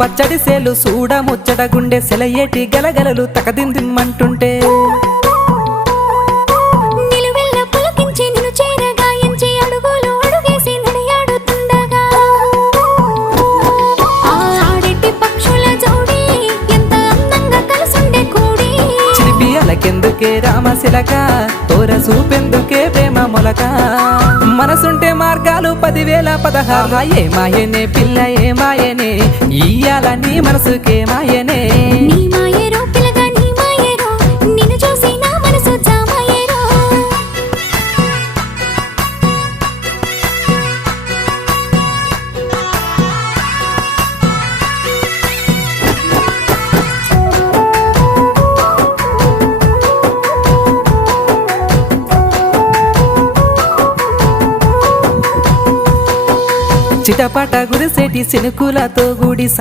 పచ్చడి సేలు సూడ ముచ్చట గుండె సెలయేటి గలగలలు తకదిందిమ్మంటుంటే నిలువెల్ల పులకించి నిన్ను చేరగాయించి అడుగులు అడుగేసి నడియాడుతుండగా ఆడెట్టి పక్షుల జోడి ఎంత అందంగా కలుసుండే కూడి చిలిపియలకెందుకే రామశిలక తోర చూపెందుకే ప్రేమ మొలక మనసుంటే మార్గాలు 10,016 ఏమాయనే పిల్ల ఏమాయనే ఇయ్యాల నీ మనసుకే మాయనే నీ మాయేరో పిల్లగా నీ మాయేరో నిన్ను చూసి నా మనసు జామాయేరో చిటపట గురిసేటి సినుకులతో గుడి